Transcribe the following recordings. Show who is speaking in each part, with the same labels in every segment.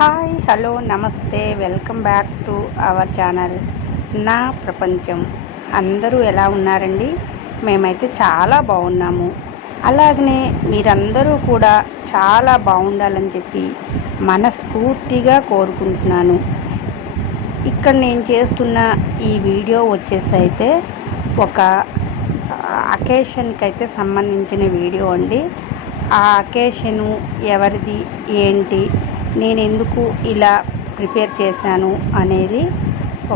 Speaker 1: Hi hello నమస్తే welcome back to our channel నా ప్రపంచం. అందరూ ఎలా ఉన్నారండి? మేమైతే చాలా బాగున్నాము. అలాగనే మీరందరూ కూడా చాలా బాగుండాలని చెప్పి మనస్ఫూర్తిగా కోరుకుంటున్నాను. ఇక్కడ నేను చేస్తున్న ఈ వీడియో వచ్చేసి అయితే ఒక అకేషన్కి అయితే సంబంధించిన వీడియో అండి. ఆ అకేషను ఎవరిది ఏంటి నేను ఎందుకు ఇలా ప్రిపేర్ చేశాను అనేది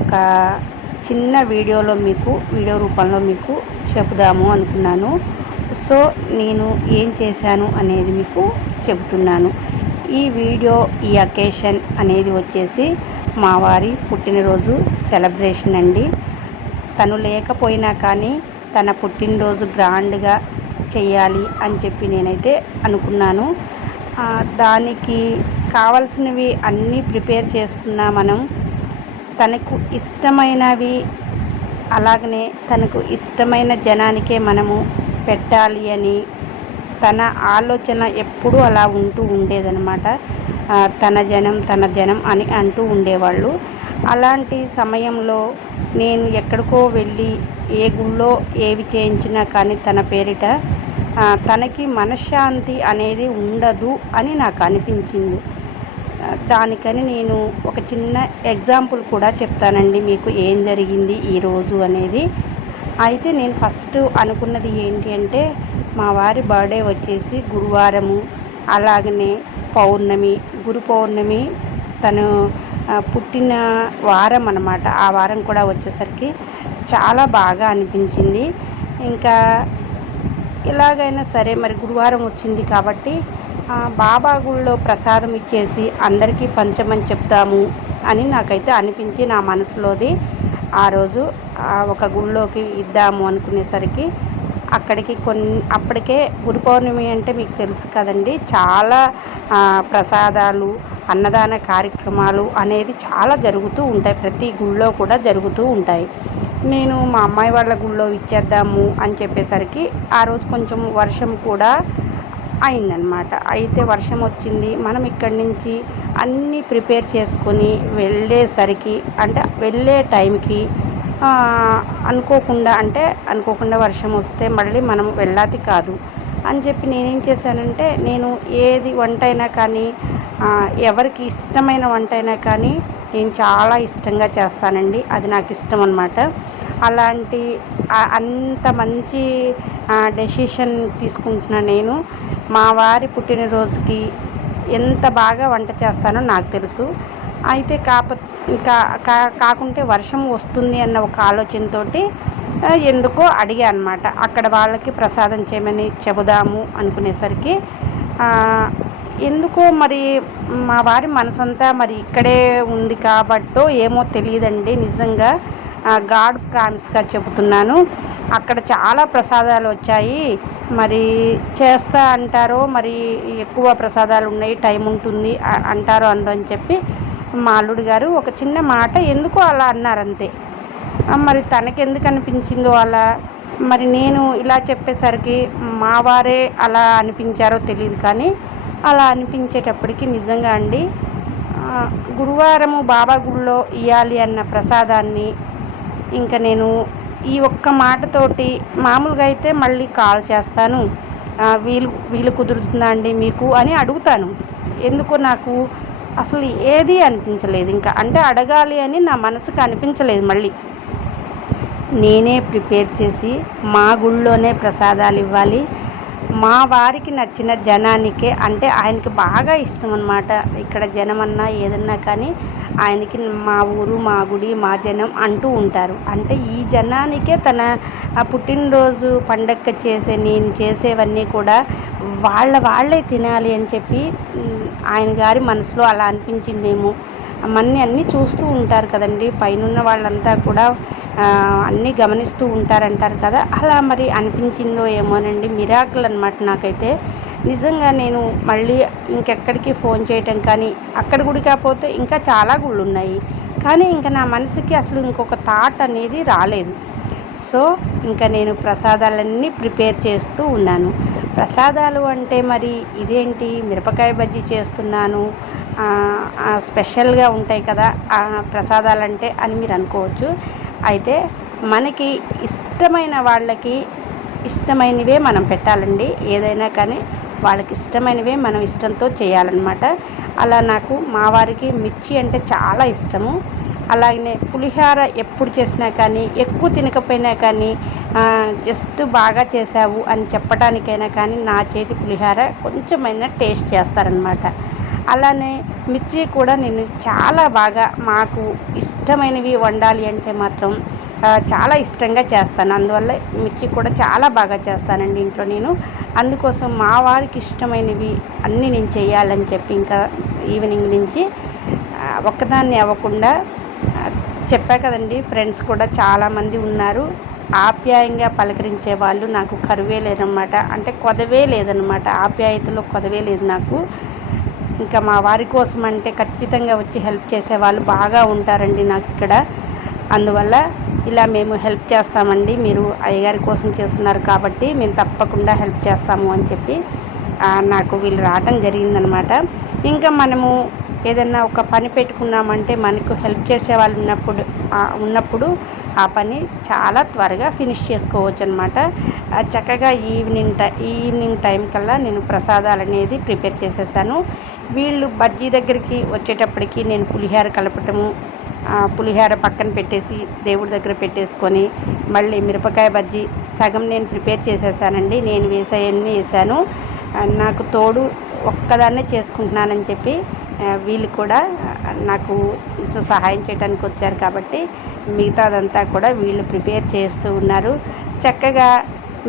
Speaker 1: ఒక చిన్న వీడియోలో మీకు వీడియో రూపంలో మీకు చెబుదాము అనుకున్నాను. సో నేను ఏం చేశాను అనేది మీకు చెబుతున్నాను. ఈ వీడియో ఈ అకేషన్ అనేది వచ్చేసి మా వారి పుట్టినరోజు సెలబ్రేషన్ అండి. తను లేకపోయినా కానీ తన పుట్టినరోజు గ్రాండ్గా చేయాలి అని చెప్పి నేనైతే అనుకున్నాను. దానికి కావలసినవి అన్నీ ప్రిపేర్ చేసుకున్నా మనం తనకు ఇష్టమైనవి అలాగనే తనకు ఇష్టమైన జనానికే మనము పెట్టాలి అని తన ఆలోచన ఎప్పుడూ అలా ఉంటూ ఉండేదనమాట తన జనం తన జనం అని అంటూ ఉండేవాళ్ళు. అలాంటి సమయంలో నేను ఎక్కడికో వెళ్ళి ఏ గుళ్ళో ఏవి చేయించినా కానీ తన పేరిట తనకి మనశ్శాంతి అనేది ఉండదు అని నాకు అనిపించింది. దానికని నేను ఒక చిన్న ఎగ్జాంపుల్ కూడా చెప్తానండి మీకు ఏం జరిగింది ఈరోజు అనేది. అయితే నేను ఫస్ట్ అనుకున్నది ఏంటి అంటే మా వారి బర్త్డే వచ్చేసి గురువారము. అలాగనే పౌర్ణమి గురు పౌర్ణమి తను పుట్టిన వారం అనమాట ఆ వారం కూడా వచ్చేసరికి చాలా బాగా అనిపించింది. ఇంకా ఎలాగైనా సరే మరి గురువారం వచ్చింది కాబట్టి బాబా గుళ్ళో ప్రసాదం ఇచ్చేసి అందరికీ పంచమని చెప్తాము అని నాకైతే అనిపించి నా మనసులోది ఆ రోజు ఒక గుళ్ళోకి ఇద్దాము అనుకునేసరికి అక్కడికి కొన్ని అప్పటికే గురు పౌర్ణమి అంటే మీకు తెలుసు కదండి. చాలా ప్రసాదాలు అన్నదాన కార్యక్రమాలు అనేది చాలా జరుగుతూ ఉంటాయి. ప్రతి గుళ్ళో కూడా జరుగుతూ ఉంటాయి. నేను మా అమ్మాయి వాళ్ళ గుళ్ళో ఇచ్చేద్దాము అని చెప్పేసరికి ఆ రోజు కొంచెం వర్షం కూడా అయిందనమాట అయితే వర్షం వచ్చింది. మనం ఇక్కడి నుంచి అన్నీ ప్రిపేర్ చేసుకొని వెళ్ళేసరికి అంటే వెళ్ళే టైంకి అనుకోకుండా అంటే అనుకోకుండా వర్షం వస్తే మళ్ళీ మనం వెళ్ళాది కాదు. అని చెప్పి నేనేం చేశానంటే నేను ఏది వంట అయినా కానీ ఎవరికి ఇష్టమైన వంట అయినా కానీ నేను చాలా ఇష్టంగా చేస్తానండి. అది నాకు ఇష్టం అనమాట అలాంటి అంత మంచి డెసిషన్ తీసుకుంటున్నా నేను. మా వారి పుట్టినరోజుకి ఎంత బాగా వంట చేస్తానో నాకు తెలుసు. అయితే కాప కా కాకుంటే వర్షం వస్తుంది అన్న ఒక ఆలోచనతో ఎందుకో అడిగా అనమాట అక్కడ వాళ్ళకి ప్రసాదం చేయమని చెబుదాము అనుకునేసరికి ఎందుకో మరి మా వారి మనసంతా మరి ఇక్కడే ఉంది కాబట్టో ఏమో తెలియదండి నిజంగా. గాడ్ ప్రామిస్గా చెబుతున్నాను. అక్కడ చాలా ప్రసాదాలు వచ్చాయి. మరి చేస్తా అంటారో మరి ఎక్కువ ప్రసాదాలు ఉన్నాయి టైం ఉంటుంది అంటారో అని చెప్పి మా అల్లుడు గారు ఒక చిన్న మాట ఎందుకో అలా అన్నారు అంతే. మరి తనకెందుకు అనిపించిందో అలా మరి నేను ఇలా చెప్పేసరికి మా వారే అలా అనిపించారో తెలియదు కానీ అలా అనిపించేటప్పటికి నిజంగా అండి గురువారము బాబా గుళ్ళో ఇవ్వాలి అన్న ప్రసాదాన్ని ఇంకా నేను ఈ ఒక్క మాటతోటి మామూలుగా అయితే మళ్ళీ కాల్ చేస్తాను. వీలు వీలు కుదురుతుందా అండి మీకు అని అడుగుతాను. ఎందుకు నాకు అసలు ఏది అనిపించలేదు. ఇంకా అంటే అడగాలి అని నా మనసుకు అనిపించలేదు మళ్ళీ. నేనే ప్రిపేర్ చేసి మా గుళ్ళోనే ప్రసాదాలు ఇవ్వాలి. మా వారికి నచ్చిన జనానికే అంటే ఆయనకి బాగా ఇష్టం అనమాట ఇక్కడ జనం అన్నా ఏదన్నా కానీ ఆయనకి మా ఊరు మా గుడి మా జనం అంటూ ఉంటారు. అంటే ఈ జనానికే తన పుట్టినరోజు పండగ చేసే నేను చేసేవన్నీ కూడా వాళ్ళ వాళ్ళే తినాలి అని చెప్పి ఆయన గారి మనసులో అలా అనిపించిందేమో. మన్ని అన్నీ చూస్తూ ఉంటారు కదండి. పైన వాళ్ళంతా కూడా అన్నీ గమనిస్తూ ఉంటారంటారు కదా. అలా మరి అనిపించిందో ఏమోనండి. మిరాకులు అనమాట నాకైతే. నిజంగా నేను మళ్ళీ ఇంకెక్కడికి ఫోన్ చేయటం కానీ అక్కడ గుడి కాకపోతే ఇంకా చాలా గుళ్ళు ఉన్నాయి కానీ ఇంకా నా మనసుకి అసలు ఇంకొక థాట్ అనేది రాలేదు. సో ఇంకా నేను ప్రసాదాలన్నీ ప్రిపేర్ చేస్తూ ఉన్నాను. ప్రసాదాలు అంటే మరి ఇదేంటి? మిరపకాయ బజ్జీ చేస్తున్నాను. స్పెషల్గా ఉంటాయి కదా ఆ ప్రసాదాలంటే అని మీరు అనుకోవచ్చు. అయితే మనకి ఇష్టమైన వాళ్ళకి ఇష్టమైనవే మనం పెట్టాలండి. ఏదైనా కానీ వాళ్ళకి ఇష్టమైనవే మనం ఇష్టంతో చేయాలన్నమాట. అలా నాకు మా వారికి మిర్చి అంటే చాలా ఇష్టము. అలాగనే పులిహోర ఎప్పుడు చేసినా కానీ ఎక్కువ తినకపోయినా కానీ జస్ట్ బాగా చేసావు అని చెప్పడానికైనా కానీ నా చేతి పులిహోర కొంచెమైనా టేస్ట్ చేస్తారనమాట అలానే మిర్చి కూడా నేను చాలా బాగా మాకు ఇష్టమైనవి వండాలి అంటే మాత్రం చాలా ఇష్టంగా చేస్తాను. అందువల్ల మిర్చి కూడా చాలా బాగా చేస్తానండి ఇంట్లో నేను. అందుకోసం మా వారికి ఇష్టమైనవి అన్నీ నేను చేయాలని చెప్పి ఇంకా ఈవినింగ్ నుంచి ఒక్కదాన్ని అవ్వకుండా చెప్పా కదండి ఫ్రెండ్స్ కూడా చాలామంది ఉన్నారు. ఆప్యాయంగా పలకరించే వాళ్ళు నాకు కరువే లేదనమాట అంటే కొదవే లేదనమాట ఆప్యాయతలో కొదవే లేదు నాకు. ఇంకా మా వారి కోసం అంటే ఖచ్చితంగా వచ్చి హెల్ప్ చేసే వాళ్ళు బాగా ఉంటారండి నాకు ఇక్కడ. అందువల్ల ఇలా మేము హెల్ప్ చేస్తామండి. మీరు అయ్యగారి కోసం చేస్తున్నారు కాబట్టి మేము తప్పకుండా హెల్ప్ చేస్తాము అని చెప్పి నాకు వీళ్ళు రావటం జరిగిందనమాట. ఇంకా మనము ఏదన్నా ఒక పని పెట్టుకున్నామంటే మనకు హెల్ప్ చేసే వాళ్ళు ఉన్నప్పుడు ఉన్నప్పుడు ఆ పని చాలా త్వరగా ఫినిష్ చేసుకోవచ్చు అనమాట చక్కగా ఈవినింగ్ టై ఈవినింగ్ టైం కల్లా నేను ప్రసాదాలు అనేది ప్రిపేర్ చేసేసాను. వీళ్ళు బజ్జీ దగ్గరికి వచ్చేటప్పటికి నేను పులిహోర కలపటము పులిహోర పక్కన పెట్టేసి దేవుడి దగ్గర పెట్టేసుకొని మళ్ళీ మిరపకాయ బజ్జీ సగం నేను ప్రిపేర్ చేసేసానండి. నేను వేసేయన్నీ వేసాను. నాకు తోడు ఒక్కదాన్నే చేసుకుంటున్నానని చెప్పి వీళ్ళు కూడా నాకు సహాయం చేయడానికి వచ్చారు కాబట్టి మిగతాదంతా కూడా వీళ్ళు ప్రిపేర్ చేస్తూ ఉన్నారు. చక్కగా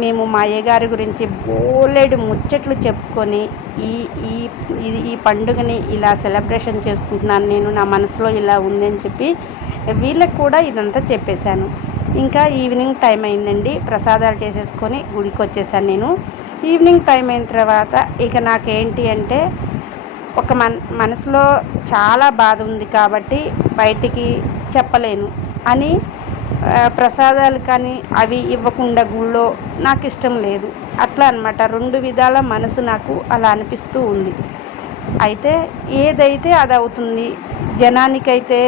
Speaker 1: మేము మా అయ్యగారి గురించి బోలెడు ముచ్చట్లు చెప్పుకొని ఈ ఈ ఈ పండుగని ఇలా సెలబ్రేషన్ చేసుకుంటున్నాను. నేను నా మనసులో ఇలా ఉందని చెప్పి వీళ్ళకి కూడా ఇదంతా చెప్పేశాను. ఇంకా ఈవినింగ్ టైం అయిందండి. ప్రసాదాలు చేసేసుకొని గుడికి వచ్చేసాను నేను. ఈవినింగ్ టైం అయిన తర్వాత ఇక నాకేంటి అంటే ఒక మన మనసులో చాలా బాధ ఉంది కాబట్టి బయటికి చెప్పలేను అని ప్రసాదాలు కానీ అవి ఇవ్వకుండా గుళ్ళో నాకు ఇష్టం లేదు. అట్లా అనమాట రెండు విధాల మనసు నాకు అలా అనిపిస్తూ ఉంది. అయితే ఏదైతే అది అవుతుంది జనానికైతే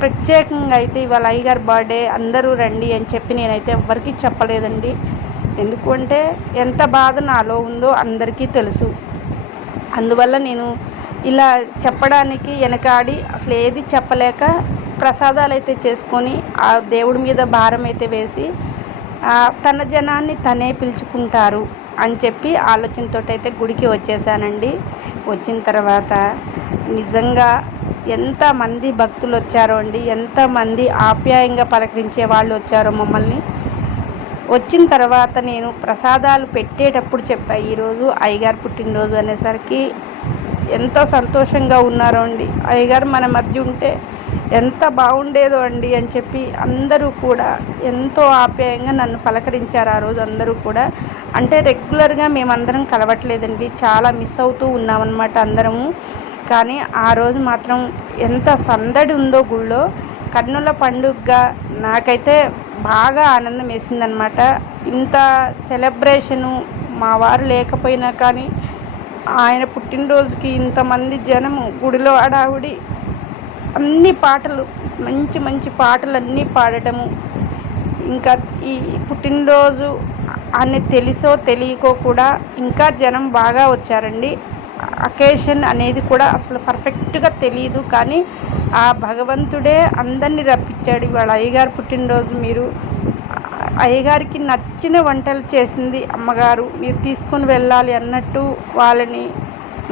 Speaker 1: ప్రత్యేకంగా అయితే ఇవాళ అయ్యగారు బర్త్డే అందరూ రండి అని చెప్పి నేనైతే ఎవ్వరికీ చెప్పలేదండి. ఎందుకంటే ఎంత బాధ నాలో ఉందో అందరికీ తెలుసు. అందువల్ల నేను ఇలా చెప్పడానికి వెనకాడి అసలు ఏది చెప్పలేక ప్రసాదాలు అయితే చేసుకొని ఆ దేవుడి మీద భారం అయితే వేసి తన జనాన్ని తనే పిలుచుకుంటారు అని చెప్పి ఆలోచనతో అయితే గుడికి వచ్చేసానండి. వచ్చిన తర్వాత నిజంగా ఎంతమంది భక్తులు వచ్చారో అండి ఎంతమంది ఆప్యాయంగా పలకరించే వాళ్ళు వచ్చారో మమ్మల్ని. వచ్చిన తర్వాత నేను ప్రసాదాలు పెట్టేటప్పుడు చెప్పా ఈరోజు అయ్యగారు పుట్టినరోజు అనేసరికి ఎంత సంతోషంగా ఉన్నారో అండి. అయ్యగారు మన మధ్య ఉంటే ఎంత బాగుండేదో అండి అని చెప్పి అందరూ కూడా ఎంతో ఆప్యాయంగా నన్ను పలకరించారు ఆ రోజు అందరూ కూడా. అంటే రెగ్యులర్గా మేమందరం కలవట్లేదండి. చాలా మిస్ అవుతూ ఉన్నామన్నమాట అందరము. కానీ ఆ రోజు మాత్రం ఎంత సందడి ఉందో గుళ్ళో కన్నుల పండుగగా నాకైతే బాగా ఆనందం వేసిందనమాట ఇంత సెలబ్రేషను మా వారు లేకపోయినా కానీ ఆయన పుట్టినరోజుకి ఇంతమంది జనము గుడిలో అడావుడి అన్ని పాటలు మంచి మంచి పాటలు అన్నీ పాడటము. ఇంకా ఈ పుట్టినరోజు అని తెలిసో తెలియకో కూడా ఇంకా జనం బాగా వచ్చారండి. అకేషన్ అనేది కూడా అసలు పర్ఫెక్ట్గా తెలియదు కానీ ఆ భగవంతుడే అందరినీ రప్పించాడు. ఇవాళ అయ్యగారు పుట్టినరోజు మీరు అయ్యగారికి నచ్చిన వంటలు చేసింది అమ్మగారు. మీరు తీసుకొని వెళ్ళాలి అన్నట్టు వాళ్ళని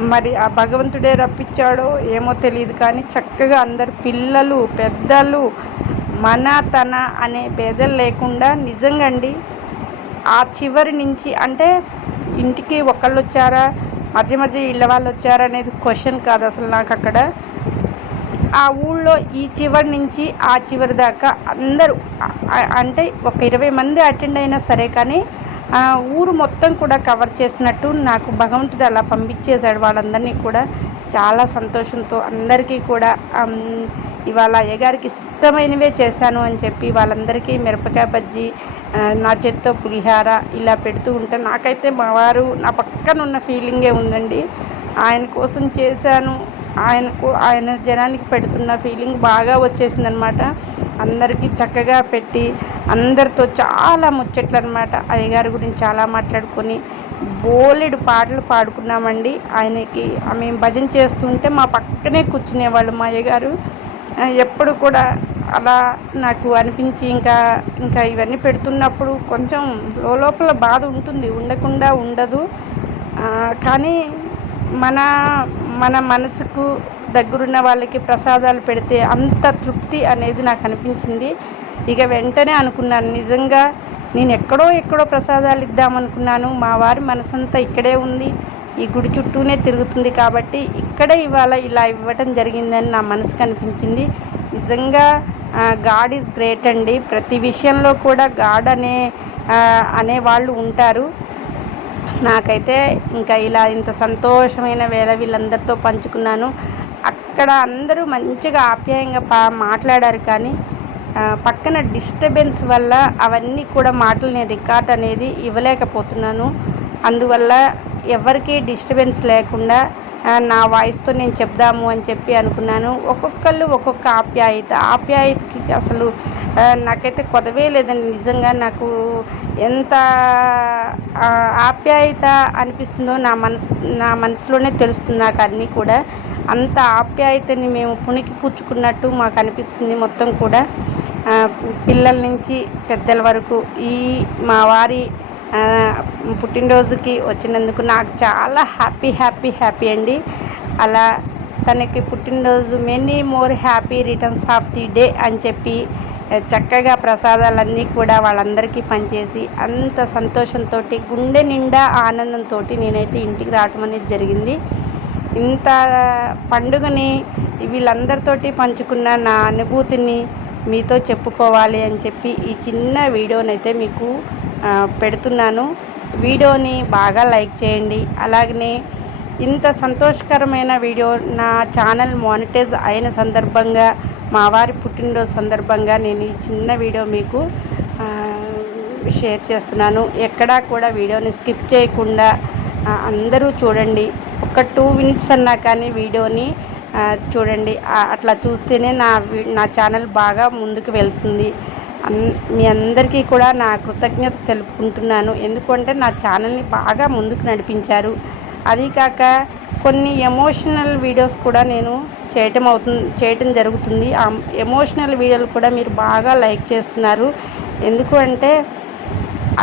Speaker 1: మరి ఆ భగవంతుడే రప్పించాడో ఏమో తెలియదు కానీ చక్కగా అందరు పిల్లలు పెద్దలు మన తన అనే భేదం లేకుండా నిజంగా అండి ఆ చివరి నుంచి అంటే ఇంటికి ఒకళ్ళు వచ్చారా మధ్య మధ్య ఇళ్ళ వాళ్ళు వచ్చారా అనేది క్వశ్చన్ కాదు అసలు నాకు అక్కడ. ఆ ఊళ్ళో ఈ చివరి నుంచి ఆ చివరి దాకా అందరూ అంటే ఒక ఇరవై మంది అటెండ్ అయినా సరే కానీ ఊరు మొత్తం కూడా కవర్ చేసినట్టు నాకు భగవంతుడు అలా పంపించేశాడు. వాళ్ళందరినీ కూడా చాలా సంతోషంతో అందరికీ కూడా ఇవాళ అయ్యగారికి ఇష్టమైనవే చేశాను అని చెప్పి వాళ్ళందరికీ మిరపకాయ బజ్జీ నా చేతితో పులిహార ఇలా పెడుతూ ఉంటే నాకైతే మా వారు నా పక్కన ఉన్న ఫీలింగే ఉందండి. ఆయన కోసం చేశాను. ఆయనకు ఆయన జనానికి పెడుతున్న ఫీలింగ్ బాగా వచ్చేసిందనమాట అందరికీ చక్కగా పెట్టి అందరితో చాలా ముచ్చట్లు అనమాట అయ్యగారి గురించి చాలా మాట్లాడుకొని బోలెడు పాటలు పాడుకున్నామండి. ఆయనకి మేము భజన చేస్తుంటే మా పక్కనే కూర్చునేవాళ్ళు మా అయ్యగారు. ఎప్పుడు కూడా అలా నాకు అనిపించి ఇంకా ఇంకా ఇవన్నీ పెడుతున్నప్పుడు కొంచెం లోపల బాధ ఉంటుంది. ఉండకుండా ఉండదు. కానీ మన మన మనసుకు దగ్గరున్న వాళ్ళకి ప్రసాదాలు పెడితే అంత తృప్తి అనేది నాకు అనిపించింది. ఇక వెంటనే అనుకున్నాను నిజంగా నేను ఎక్కడో ఎక్కడో ప్రసాదాలు ఇద్దామనుకున్నాను మా వారి మనసంతా ఇక్కడే ఉంది ఈ గుడి చుట్టూనే తిరుగుతుంది కాబట్టి ఇక్కడే ఇవాళ ఇలా ఇవ్వటం జరిగిందని నా మనసుకు అనిపించింది. నిజంగా గాడ్ ఈజ్ గ్రేట్ అండి. ప్రతి విషయంలో కూడా గాడ్ అనే అనే వాళ్ళు ఉంటారు. నాకైతే ఇంకా ఇలా ఇంత సంతోషమైన వేళ వీళ్ళందరితో పంచుకున్నాను. అక్కడ అందరూ మంచిగా ఆప్యాయంగా పా మాట్లాడారు కానీ పక్కన డిస్టర్బెన్స్ వల్ల అవన్నీ కూడా మాటలు నేను రికార్డ్ అనేది ఇవ్వలేకపోతున్నాను. అందువల్ల ఎవరికీ డిస్టర్బెన్స్ లేకుండా నా వాయిస్తో నేను చెప్దాము అని చెప్పి అనుకున్నాను. ఒక్కొక్కళ్ళు ఒక్కొక్క ఆప్యాయత. ఆప్యాయతకి అసలు నాకైతే కొదవే లేదండి. నిజంగా నాకు ఎంత ఆప్యాయత అనిపిస్తుందో నా మనసు నా మనసులోనే తెలుస్తుంది నాకు అన్నీ కూడా. అంత ఆప్యాయతని మేము పుణికి పుచ్చుకున్నట్టు మాకు అనిపిస్తుంది మొత్తం కూడా. పిల్లల నుంచి పెద్దల వరకు ఈ మా వారి పుట్టినరోజుకి వచ్చినందుకు నాకు చాలా హ్యాపీ హ్యాపీ హ్యాపీ అండి. అలా తనకి పుట్టినరోజు many more happy returns of the day అని చెప్పి చక్కగా ప్రసాదాలన్నీ కూడా వాళ్ళందరికీ పనిచేసి అంత సంతోషంతో గుండె నిండా ఆనందంతో నేనైతే ఇంటికి రావటం అనేది జరిగింది. ఇంత పండుగని వీళ్ళందరితోటి పంచుకున్న నా అనుభూతిని మీతో చెప్పుకోవాలి అని చెప్పి ఈ చిన్న వీడియోనైతే మీకు పెడుతున్నాను. వీడియోని బాగా లైక్ చేయండి. అలాగనే ఇంత సంతోషకరమైన వీడియో నా ఛానల్ మానిటైజ్ అయిన సందర్భంగా మా వారి పుట్టినరోజు సందర్భంగా నేను ఈ చిన్న వీడియో మీకు షేర్ చేస్తున్నాను. ఎక్కడా కూడా వీడియోని స్కిప్ చేయకుండా అందరూ చూడండి. ఒక టూ మినిట్స్ అన్నా కానీ వీడియోని చూడండి. అట్లా చూస్తేనే నా నా ఛానల్ బాగా ముందుకు వెళ్తుంది. మీ అందరికీ కూడా నా కృతజ్ఞత తెలుపుకుంటున్నాను. ఎందుకంటే నా ఛానల్ని బాగా ముందుకు నడిపించారు. అది కాక కొన్ని ఎమోషనల్ వీడియోస్ కూడా నేను చేయటం అవుతుంది చేయటం జరుగుతుంది. ఆ ఎమోషనల్ వీడియోలు కూడా మీరు బాగా లైక్ చేస్తున్నారు. ఎందుకు అంటే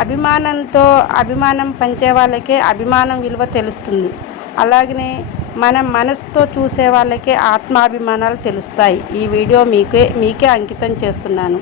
Speaker 1: అభిమానంతో అభిమానం పంచే వాళ్ళకే అభిమానం విలువ తెలుస్తుంది. అలాగనే మనం మనసుతో చూసే వాళ్ళకే ఆత్మాభిమానాలు తెలుస్తాయి. ఈ వీడియో మీకే మీకే అంకితం చేస్తున్నాను.